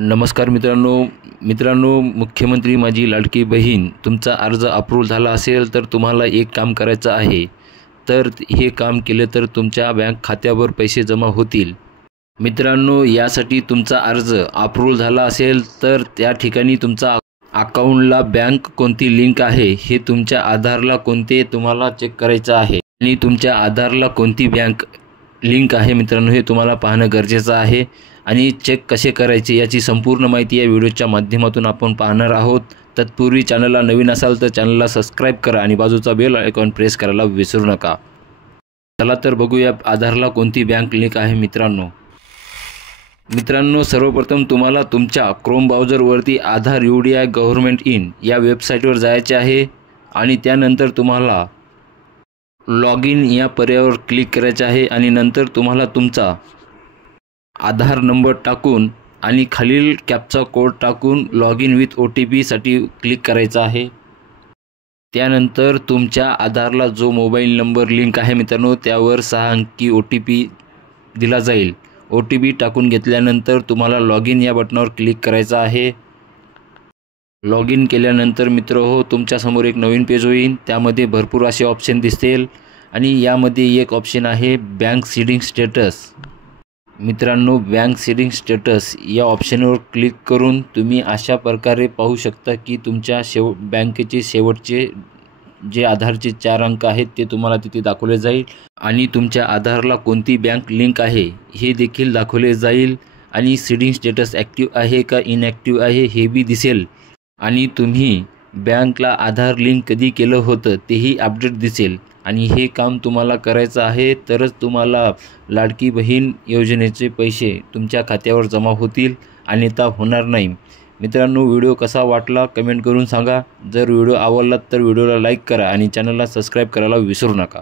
नमस्कार मित्रांनो मुख्यमंत्री माझी लाडकी बहीण तुमचा अर्ज अप्रूव्ह झाला असेल तर तुम्हाला एक काम करायचं आहे। तर हे काम केले तर तुमच्या बँक खात्यावर पैसे जमा होतील। मित्रांनो, यासाठी तुमचा अर्ज अप्रूव्ह झाला असेल तर त्या ठिकाणी तुमचा अकाउंटला बँक कोणती लिंक आहे हे तुमच्या आधारला कोणते तुम्हाला चेक करायचं आहे आणि तुमच्या आधारला कोणती बँक लिंक आहे मित्रांनो हे तुम्हाला पाहणं गरजेचं आहे। आणि चेक कसे करायचे याची संपूर्ण माहिती या व्हिडिओच्या माध्यमातून आपण पाहणार आहोत। तत्पूर्वी चॅनलला नवीन असाल तर चॅनलला सबस्क्राइब करा आणि बाजूचा बेल आयकॉन प्रेस करायला विसरू नका। चला तर बघूया आधारला कोणती बँक लिंक आहे मित्रांनो सर्वप्रथम तुम्हाला तुमच्या क्रोम ब्राउझरवरती आधार UDI गव्हर्नमेंट इन या वेबसाईटवर जायचे आहे आणि त्यानंतर तुम्हाला लॉग इन या पर्यायावर क्लिक करायचे आहे आणि नंतर तुम्हाला तुमचा आधार नंबर टाकून आणि खालील कॅप्चा कोड टाकून लॉग इन विथ OTP साठी क्लिक करायचा आहे। त्यानंतर तुमच्या आधारला जो मोबाईल नंबर लिंक आहे मित्रांनो त्यावर 6 अंकी OTP दिला जाईल। OTP टाकून घेतल्यानंतर तुम्हाला लॉग इन या बटनावर क्लिक करायचं आहे। लॉग इन केल्यानंतर मित्रहो तुमच्या समोर एक नवीन पेज होईल। त्यामध्ये भरपूर असे ऑप्शन दिसतील आणि यामध्ये एक ऑप्शन आहे बँक सीडिंग स्टेटस। मित्रांनो, बँक सीडिंग स्टेटस या ऑप्शनवर क्लिक करून तुम्ही अशा प्रकारे पाहू शकता की तुमच्या बँकेचे शेवटचे जे आधारचे 4 अंक आहेत ते तुम्हाला तिथे दाखवले जाईल आणि तुमच्या आधारला कोणती बँक लिंक आहे हे देखील दाखवले जाईल आणि सीडिंग स्टेटस ॲक्टिव्ह आहे का इनॲक्टिव्ह आहे हे बी दिसेल आणि तुम्ही बँकला आधार लिंक कधी केलं होतं तेही अपडेट दिसेल। आणि हे काम तुम्हाला करायचं आहे तरच तुम्हाला लाडकी बहीण योजनेचे पैसे तुमच्या खात्यावर जमा होतील, अन्यथा होणार नाही। मित्रांनो, व्हिडिओ कसा वाटला कमेंट करून सांगा। जर व्हिडिओ आवडला तर व्हिडिओला लाईक करा आणि चॅनलला सबस्क्राइब करायला विसरू नका।